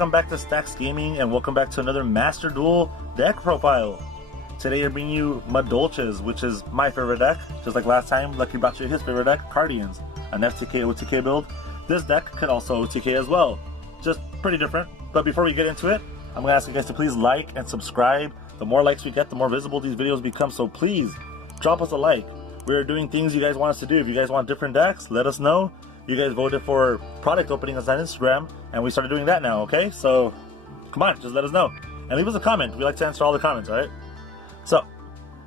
welcome back to Stackz Gaming, and welcome back to another Master Duel deck profile. Today I'm bringing you Madolche's, which is my favorite deck. Just like last time, Lucky brought you his favorite deck, Guardians, an FTK OTK build. This deck could also OTK as well, just pretty different. But before we get into it, I'm going to ask you guys to please like and subscribe. The more likes we get, the more visible these videos become, so please drop us a like. We're doing things you guys want us to do. If you guys want different decks, let us know. You guys voted for product openings on Instagram, and we started doing that now, okay? So, come on, just let us know. And leave us a comment. We like to answer all the comments, alright? So,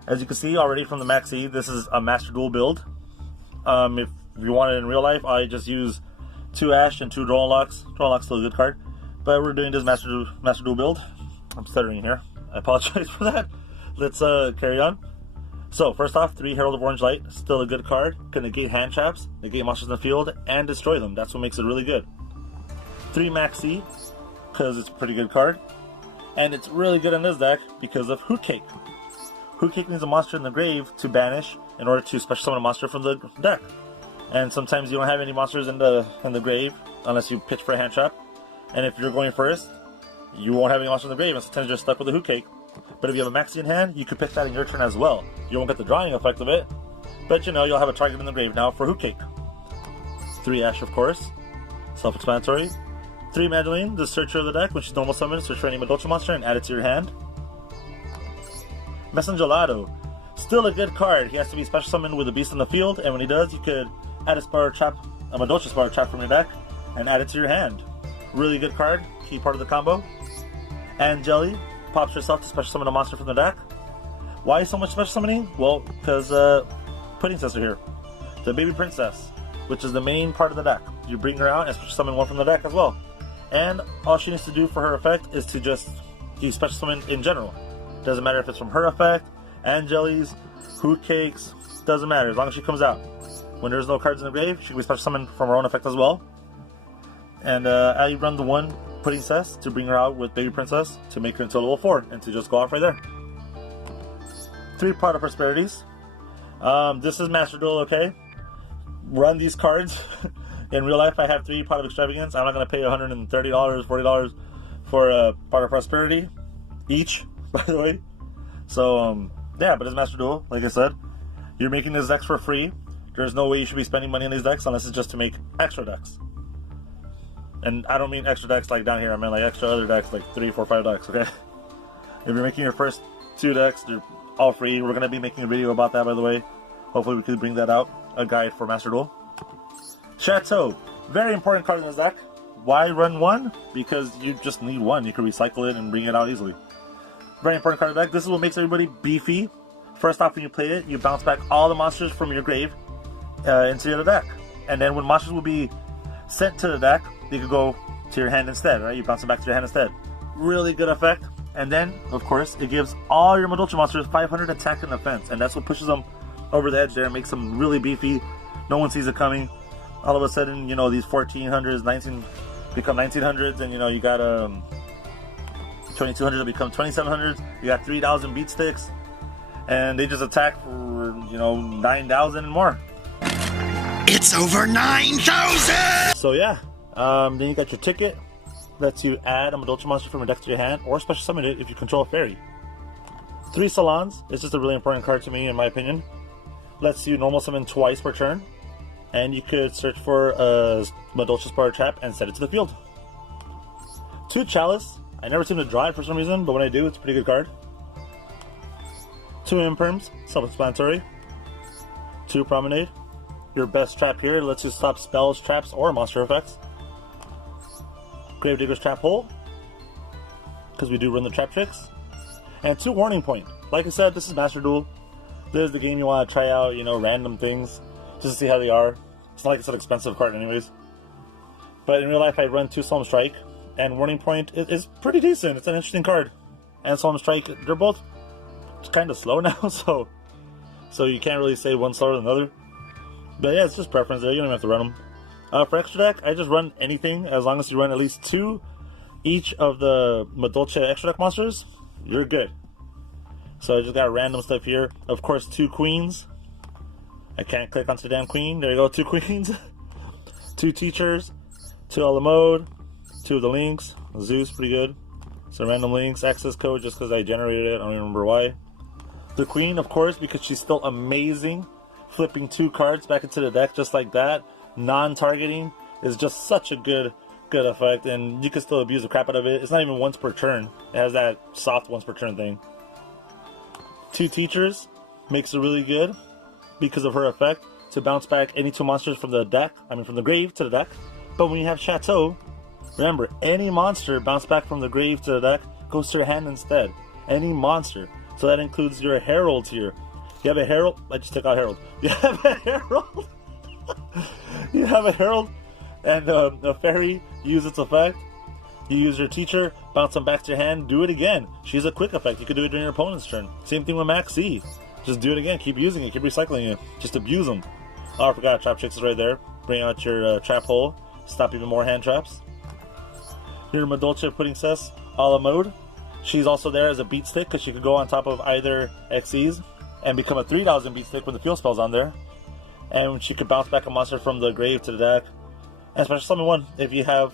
as you can see already from the maxi, this is a Master Duel build. If you want it in real life, I just use 2 Ash and 2 Draw Unlocks. Draw Unlock's still a good card. But we're doing this Master Duel build. I'm stuttering here. I apologize for that. Let's carry on. So, first off, 3 Herald of Orange Light, still a good card. Can negate hand traps, negate monsters in the field, and destroy them. That's what makes it really good. 3 Maxi, because it's a pretty good card. And it's really good in this deck because of Hoot Cake. Hoot Cake needs a monster in the grave to banish in order to special summon a monster from the deck. And sometimes you don't have any monsters in the grave unless you pitch for a hand trap. And if you're going first, you won't have any monsters in the grave, and sometimes you're stuck with a Hoot Cake. But if you have a Maxi in hand, you could pick that in your turn as well. You won't get the drawing effect of it, but you know, you'll have a target in the grave now for Hoot Cake. 3 Ash, of course. Self-explanatory. 3 Madolche, the searcher of the deck. When she's normal summoned, search for any Madolche monster and add it to your hand. Messengelado. Still a good card. He has to be special summoned with a beast in the field, and when he does, you could add a Madolche Spiral Trap from your deck and add it to your hand. Really good card. Key part of the combo. And Jelly pops yourself to special summon a monster from the deck. Why so much special summoning? Well, because Pudding Sister here, the baby princess, which is the main part of the deck. You bring her out and special summon one from the deck as well. And all she needs to do for her effect is to just use special summon in general. Doesn't matter if it's from her effect, Angeli's, Hoot Cakes, doesn't matter as long as she comes out. When there's no cards in the grave, she can be special summoned from her own effect as well. And I run the 1 Pudding Cess to bring her out with Baby Princess to make her into level 4 and to just go off right there. 3 Pot of Prosperities. This is Master Duel, okay? Run these cards. In real life, I have 3 Pot of Extravagance. I'm not going to pay $130, $40 for a Pot of Prosperity each, by the way. So, yeah, but it's Master Duel, like I said. You're making these decks for free. There's no way you should be spending money on these decks unless it's just to make extra decks. And I don't mean extra decks like down here, I mean like extra other decks like 3, 4, 5 decks, okay? If you're making your first 2 decks, they're all free. We're going to be making a video about that, by the way. Hopefully we could bring that out, a guide for Master Duel. Chateau, very important card in this deck. Why run 1? Because you just need 1. You can recycle it and bring it out easily. Very important card in the deck. This is what makes everybody beefy. First off, when you play it, you bounce back all the monsters from your grave into the other deck. And then when monsters will be sent to the deck, you could go to your hand instead, right? You bounce it back to your hand instead. Really good effect. And then, of course, it gives all your Madolche monsters 500 attack and defense, and that's what pushes them over the edge there and makes them really beefy. No one sees it coming. All of a sudden, you know, these 1400s, 19 become 1900s, and you know, you got 2200s will become 2700s. You got 3000 beat sticks, and they just attack for, you know, 9000 and more. It's over 9,000! So yeah. Then you got your ticket, lets you add a Madolche monster from your deck to your hand, or special summon it if you control a fairy. 3 Salons, it's just a really important card to me in my opinion. Lets you normal summon twice per turn, and you could search for a Madolche Spiral Trap and set it to the field. 2 Chalice, I never seem to draw it for some reason, but when I do, it's a pretty good card. 2 Imperms, self-explanatory. 2 Promenade, your best trap here, lets you stop spells, traps, or monster effects. Gravedigger's Trap Hole, because we do run the trap tricks. And 2 Warning Point. Like I said, this is Master Duel. This is the game you want to try out, you know, random things, just to see how they are. It's not like it's an expensive card anyways. But in real life, I run 2 Solemn Strike, and Warning Point is pretty decent. It's an interesting card. And Solemn Strike, they're both kind of slow now, so you can't really say one's slower than the other. But yeah, it's just preference there, you don't even have to run them. For extra deck, I just run anything, as long as you run at least 2 each of the Madolche extra deck monsters, you're good. So I just got random stuff here. Of course, 2 Queens. I can't click onto the damn Queen. There you go, 2 Queens. 2 Teachers, 2 Alamode, 2 of the Links, Zeus, pretty good. Some random links, access code just because I generated it. I don't even remember why. The Queen, of course, because she's still amazing. Flipping 2 cards back into the deck just like that. Non-targeting is just such a good effect, and you can still abuse the crap out of it. It's not even once per turn. It has that soft once per turn thing. 2 Teachers makes it really good because of her effect to bounce back any 2 monsters from the deck. I mean, from the grave to the deck. But when you have Chateau, remember, any monster bounced back from the grave to the deck goes to your hand instead. Any monster. So that includes your Herald here. You have a Herald. I just took out Herald. You have a Herald. You have a Herald and a Fairy use its effect. You use your Teacher, bounce them back to your hand, do it again. She's a quick effect. You can do it during your opponent's turn. Same thing with Maxi. Just do it again. Keep using it. Keep recycling it. Just abuse them. Oh, I forgot. Trap Chicks is right there. Bring out your trap hole. Stop even more hand traps. Your Madolche Pudding Cess a la mode. She's also there as a beat stick because she could go on top of either XEs and become a 3000 beat stick when the fuel spell's on there. And she could bounce back a monster from the grave to the deck. And special summon 1 if you have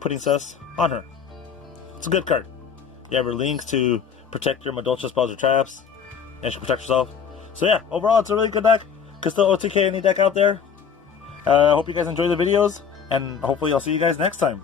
Pudding Cess on her. It's a good card. You have her links to protect your Madolche spells or traps. And she protects herself. So yeah, overall it's a really good deck. Could still OTK any deck out there. I hope you guys enjoy the videos. And hopefully I'll see you guys next time.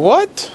What?